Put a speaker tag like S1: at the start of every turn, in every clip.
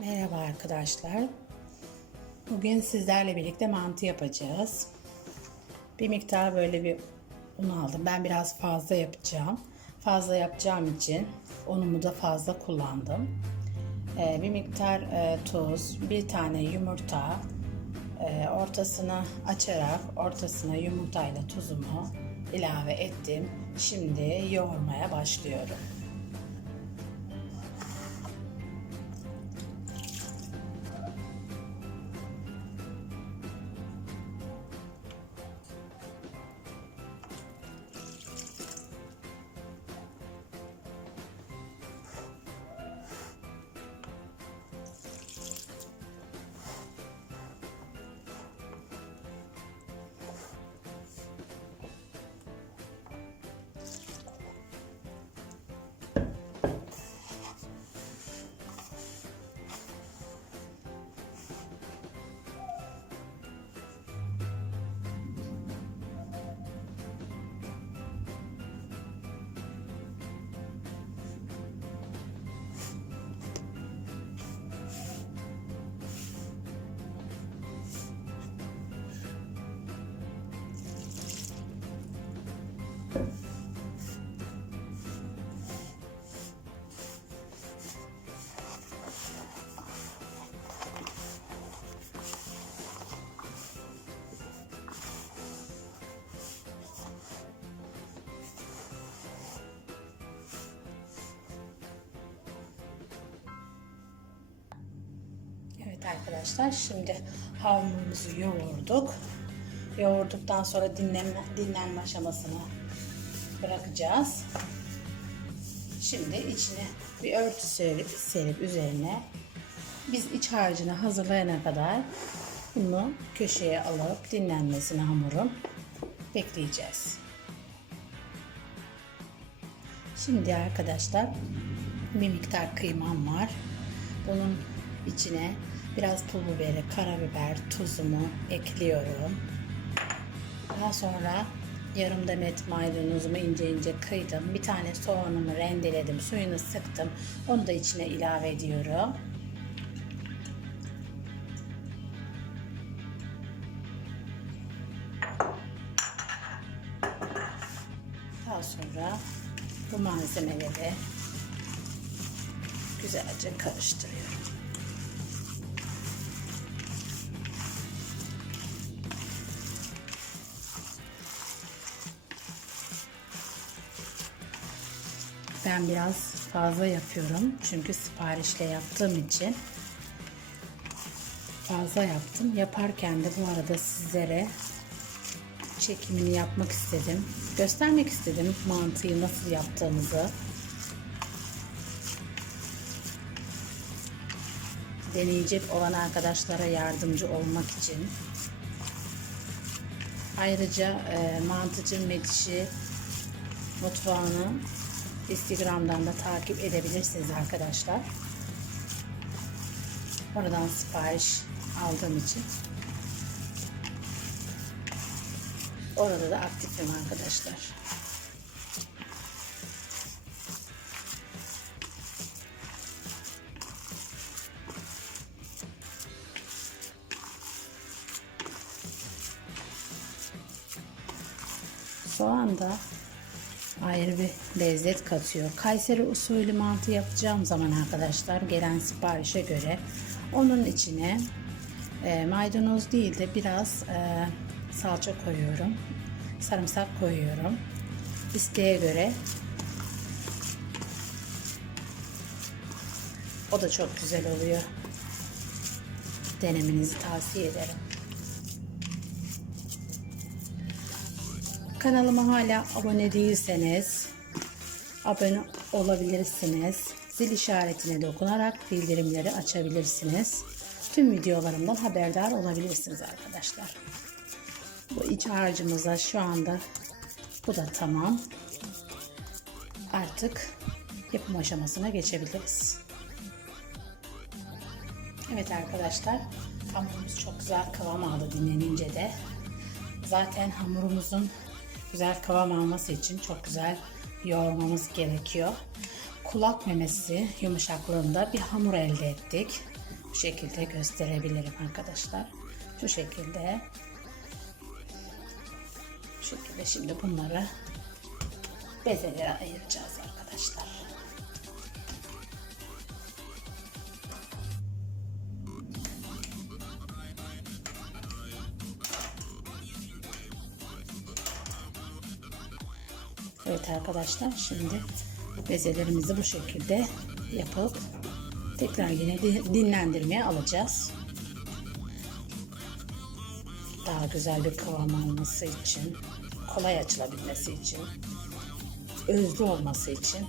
S1: Merhaba arkadaşlar. Bugün sizlerle birlikte mantı yapacağız. Bir miktar böyle bir un aldım. Ben biraz fazla yapacağım. Fazla yapacağım için unumu da fazla kullandım. Ee, bir miktar e, tuz, bir tane yumurta, e, ortasını açarak ortasına yumurtayla tuzumu ilave ettim. Şimdi yoğurmaya başlıyorum. Evet arkadaşlar şimdi hamurumuzu yoğurduk. Yoğurduktan sonra dinlenme, dinlenme aşamasını bırakacağız. Şimdi içine bir örtü serip, serip üzerine biz iç harcını hazırlayana kadar bunu köşeye alıp dinlenmesini hamurun bekleyeceğiz. Şimdi arkadaşlar bir miktar kıymam var. Bunun içine biraz pul biberi, karabiber, tuzumu ekliyorum. Daha sonra yarım demet maydanozumu ince ince kıydım. Bir tane soğanımı rendeledim, suyunu sıktım. Onu da içine ilave ediyorum. Daha sonra bu malzemeleri güzelce karıştırıyorum. Ben biraz fazla yapıyorum. Çünkü siparişle yaptığım için fazla yaptım. Yaparken de bu arada sizlere çekimini yapmak istedim. Göstermek istedim mantıyı nasıl yaptığımızı. Deneyecek olan arkadaşlara yardımcı olmak için. Ayrıca e, mantıcı Mekşi mutfağını Instagram'dan da takip edebilirsiniz arkadaşlar. Oradan sipariş aldığım için. Orada da aktifim arkadaşlar. Soğan da ayrı bir lezzet katıyor. Kayseri usulü mantı yapacağım zaman arkadaşlar gelen siparişe göre onun içine e, maydanoz değil de biraz e, salça koyuyorum. Sarımsak koyuyorum. İsteğe göre. O da çok güzel oluyor. Denemenizi tavsiye ederim. Kanalıma hala abone değilseniz abone olabilirsiniz. Zil işaretine dokunarak bildirimleri açabilirsiniz. Tüm videolarımdan haberdar olabilirsiniz arkadaşlar. Bu iç harcımıza şu anda bu da tamam. Artık yapım aşamasına geçebiliriz. Evet arkadaşlar hamurumuz çok güzel kıvam aldı dinlenince de. Zaten hamurumuzun güzel kıvam alması için çok güzel yoğurmamız gerekiyor. Kulak memesi yumuşaklığında bir hamur elde ettik. bu şekilde gösterebilirim arkadaşlar. Şu şekilde. Bu şekilde şimdi bunları bezelere ayıracağız arkadaşlar. Evet arkadaşlar şimdi bezelerimizi bu şekilde yapıp tekrar yine di- dinlendirmeye alacağız. Daha güzel bir kıvam alması için, kolay açılabilmesi için, özlü olması için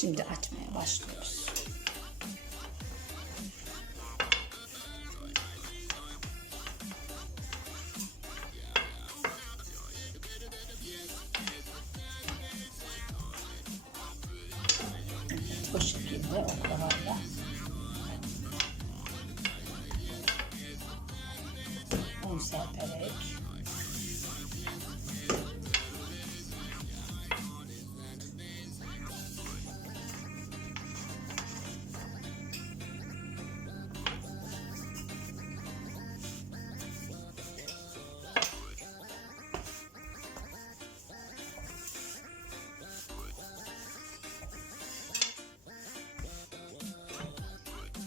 S1: Şimdi açmaya başlıyoruz. Evet, bu şekilde oklavarla un serperek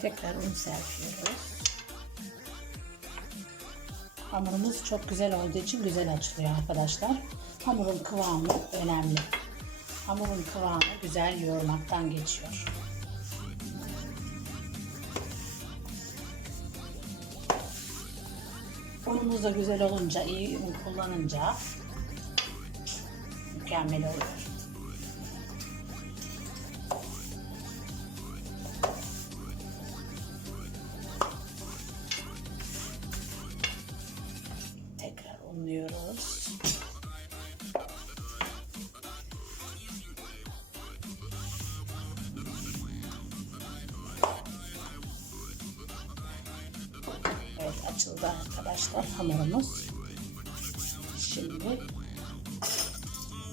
S1: Tekrar un serpiyoruz. Hamurumuz çok güzel olduğu için güzel açılıyor arkadaşlar. Hamurun kıvamı önemli. Hamurun kıvamı güzel yoğurmaktan geçiyor. Unumuz da güzel olunca, iyi un kullanınca mükemmel oluyor. Hamurumuz. Şimdi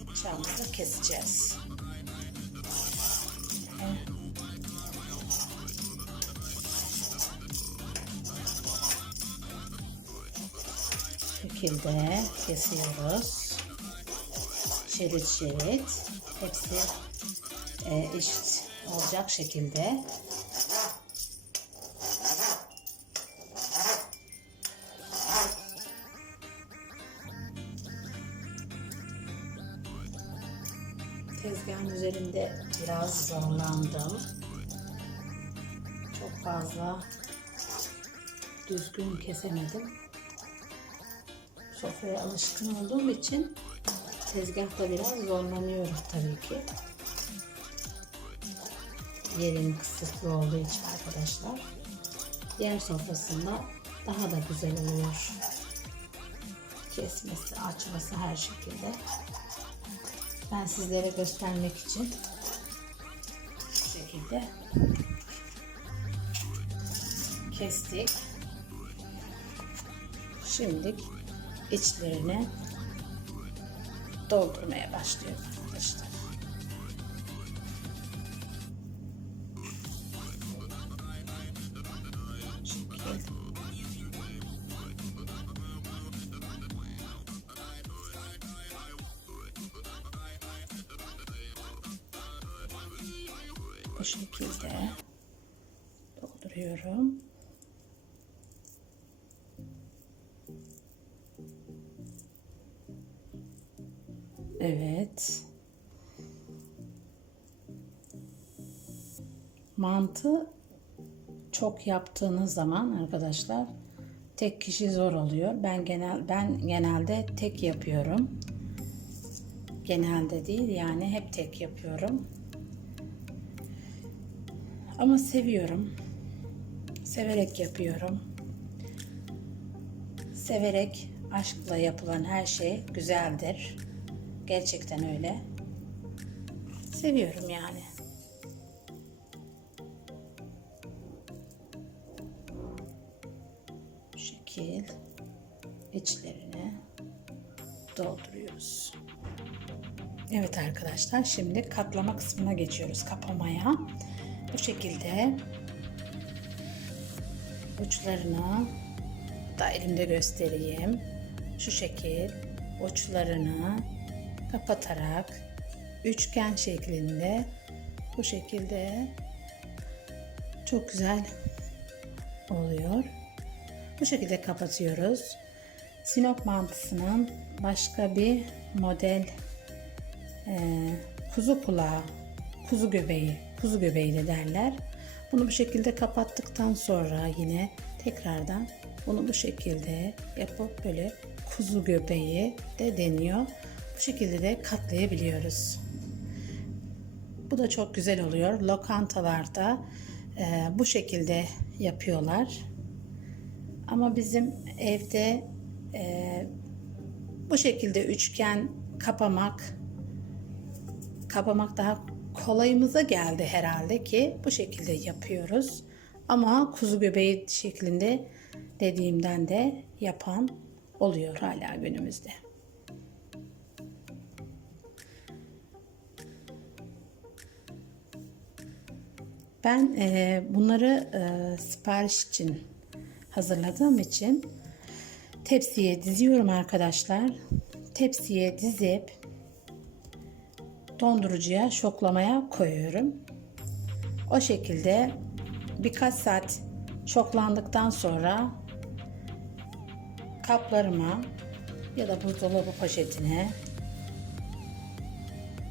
S1: bıçağımızı keseceğiz. Şekilde kesiyoruz. Şerit şerit. Hepsi e, eşit olacak şekilde. Tezgahın üzerinde biraz zorlandım. Çok fazla düzgün kesemedim sofraya alışkın olduğum için tezgahta biraz zorlanıyorum tabii ki. Yerim kısıtlı olduğu için arkadaşlar. Diğer sofrasında daha da güzel oluyor. Kesmesi, açması her şekilde. Ben sizlere göstermek için bu şekilde kestik. Şimdi içlerine doldurmaya başlıyorum şekilde dolduruyorum. Evet. Mantı çok yaptığınız zaman arkadaşlar tek kişi zor oluyor. Ben genel ben genelde tek yapıyorum. Genelde değil yani hep tek yapıyorum. Ama seviyorum. Severek yapıyorum. Severek aşkla yapılan her şey güzeldir. Gerçekten öyle. Seviyorum yani. Şekil içlerine dolduruyoruz. Evet arkadaşlar şimdi katlama kısmına geçiyoruz kapamaya. Bu şekilde uçlarını da elimde göstereyim. Şu şekil uçlarını kapatarak üçgen şeklinde bu şekilde çok güzel oluyor. Bu şekilde kapatıyoruz. Sinop mantısının başka bir model e, kuzu kulağı, kuzu göbeği, kuzu göbeği de derler. Bunu bu şekilde kapattıktan sonra yine tekrardan bunu bu şekilde yapıp böyle kuzu göbeği de deniyor. Bu şekilde de katlayabiliyoruz. Bu da çok güzel oluyor. Lokantalarda e, bu şekilde yapıyorlar. Ama bizim evde e, bu şekilde üçgen kapamak kapamak daha kolayımıza geldi herhalde ki bu şekilde yapıyoruz. Ama kuzu göbeği şeklinde dediğimden de yapan oluyor hala günümüzde. Ben e, bunları e, sipariş için hazırladığım için tepsiye diziyorum arkadaşlar. Tepsiye dizip dondurucuya şoklamaya koyuyorum. O şekilde birkaç saat şoklandıktan sonra kaplarıma ya da buzdolabı poşetine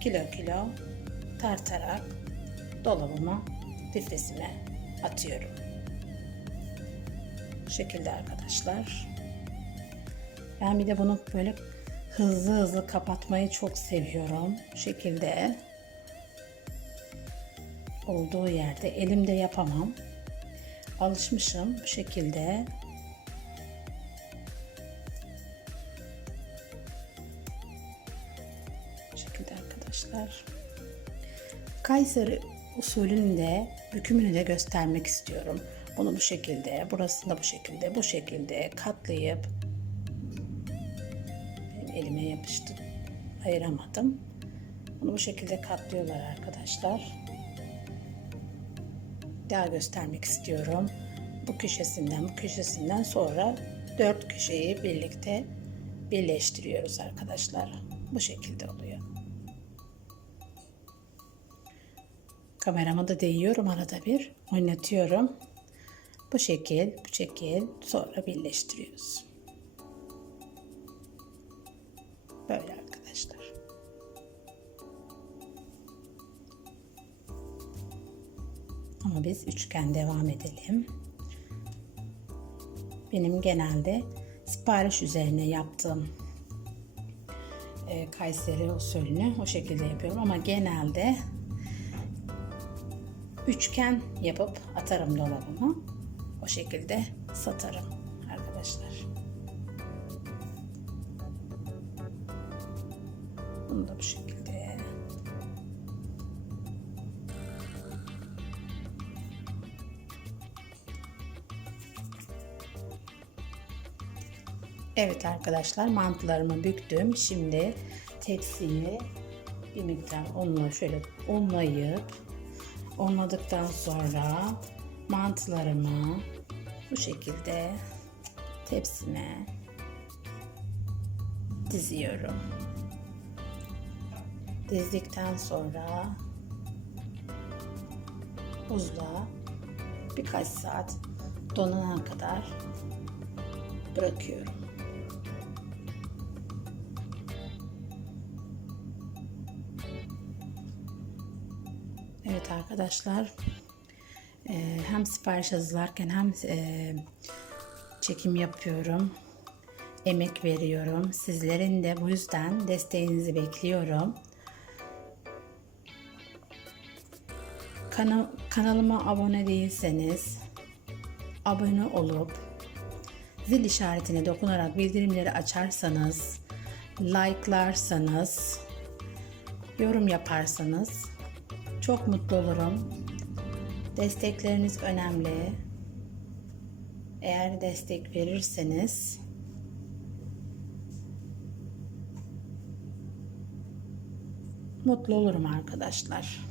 S1: kilo kilo tartarak dolabıma difresime atıyorum. Bu şekilde arkadaşlar. Ben bir de bunu böyle hızlı hızlı kapatmayı çok seviyorum. Bu şekilde olduğu yerde elimde yapamam. Alışmışım bu şekilde. Bu şekilde arkadaşlar. Kayseri usulünde bükümünü de göstermek istiyorum. Bunu bu şekilde, burasını da bu şekilde, bu şekilde katlayıp elime yapıştı. Ayıramadım. Bunu bu şekilde katlıyorlar arkadaşlar. Daha göstermek istiyorum. Bu köşesinden bu köşesinden sonra dört köşeyi birlikte birleştiriyoruz arkadaşlar. Bu şekilde oluyor. Kamerama da değiyorum arada bir. Oynatıyorum. Bu şekil, bu şekil sonra birleştiriyoruz. Böyle arkadaşlar. Ama biz üçgen devam edelim. Benim genelde sipariş üzerine yaptığım e, Kayseri usulünü o şekilde yapıyorum ama genelde üçgen yapıp atarım dolabıma. O şekilde satarım Bunu bu şekilde. Evet arkadaşlar mantılarımı büktüm. Şimdi tepsiye bir miktar unla şöyle unlayıp unladıktan sonra mantılarımı bu şekilde tepsime diziyorum. Dizdikten sonra buzluğa birkaç saat donana kadar bırakıyorum. Evet arkadaşlar e, hem sipariş hazırlarken hem e, çekim yapıyorum. Emek veriyorum. Sizlerin de bu yüzden desteğinizi bekliyorum. Kana kanalıma abone değilseniz abone olup zil işaretine dokunarak bildirimleri açarsanız, like'larsanız, yorum yaparsanız çok mutlu olurum. Destekleriniz önemli. Eğer destek verirseniz mutlu olurum arkadaşlar.